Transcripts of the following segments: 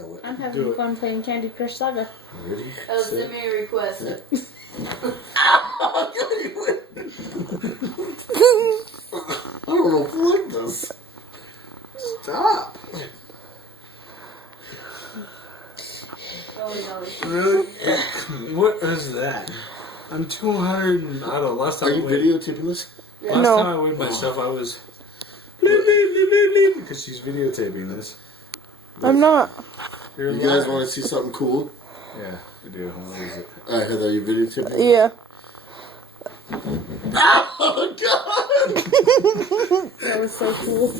know it. I'm having fun playing Candy Crush Saga. Ready? That was the me requested. I don't know if I like this. Stop. Oh no. Really? What is that? I'm 200 and I don't know. Last time Are you I weighed, videotaping this? last No. time I weighed myself, I was because she's videotaping this. I'm not. You're You guys lying. want to see something cool? Yeah, we do. What is it? Heather, are you videotaping? Yeah. Oh, God! That was so cool.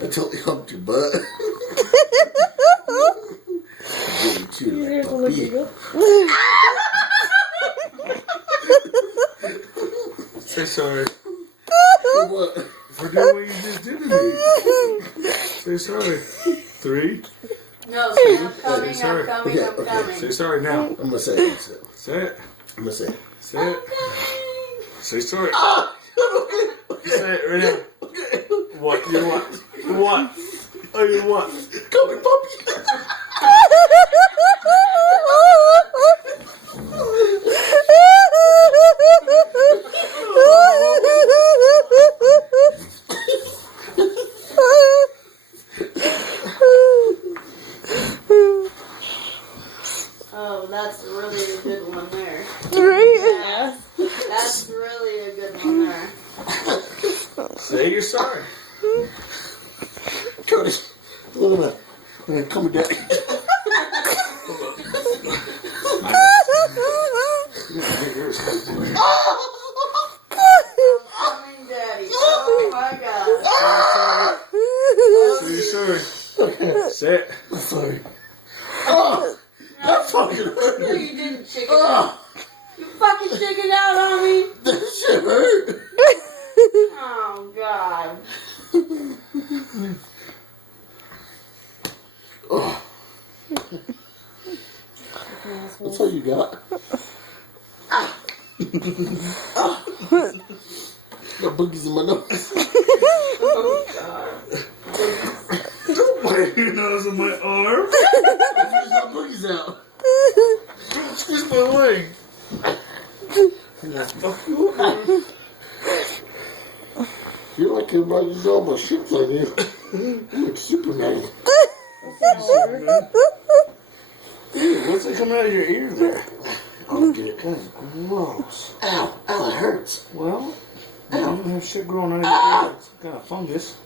I totally humped your butt. Give me two, You like, guys look puppy. good. Say sorry For what? for doing what you just did to me. Say sorry. 3. No, I'm coming, sorry. I'm coming, I'm Okay, coming. Say sorry now. I'm gonna say it. Say it. I'm gonna say it. Say it. Say sorry. Say it right now. What? You want? What? Oh, you want? Come here, puppy. Oh, that's really a good one there. Right? Yeah, that's really a good one there. Say you're sorry. Cody, look at that. Come here, daddy. Coming, daddy. Oh my God. Say you're sorry. Say it. I'm sorry. Oh, that fucking No, hurt. you didn't chicken out. Oh, You fucking chicken out on me. that shit hurt. Oh God. Oh, that's all you got. Ah. Ah. Got boogies in my nose. Oh God. Don't bite your nose on my arm. Where's my boogies out? Don't squeeze my leg. Fuck you up. You're like everybody's all my shit on you. You're like Superman. Ew, what's that coming out of your ear there? I'll get it. That's gross. Ow, ow, that hurts. Well, you don't have shit growing out of your ear. It's kind of fungus.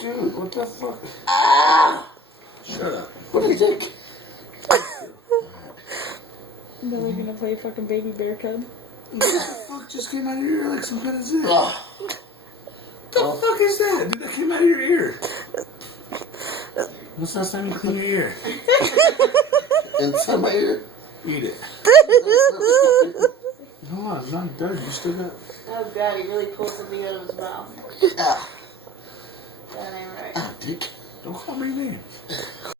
Dude, what the fuck? Ah! Shut up. What do you think? Now we're gonna play fucking Baby Bear Cub. What the fuck just came out of your ear like some kind of zit? Ah. What the fuck is that? Dude, that came out of your ear. When's the last time you cleaned your ear? Inside my ear? Eat it. Hold on, it's not done. You still got... Oh God, he really pulled something out of his mouth. Ah. That ain't right. Ah, dick. Don't call me names.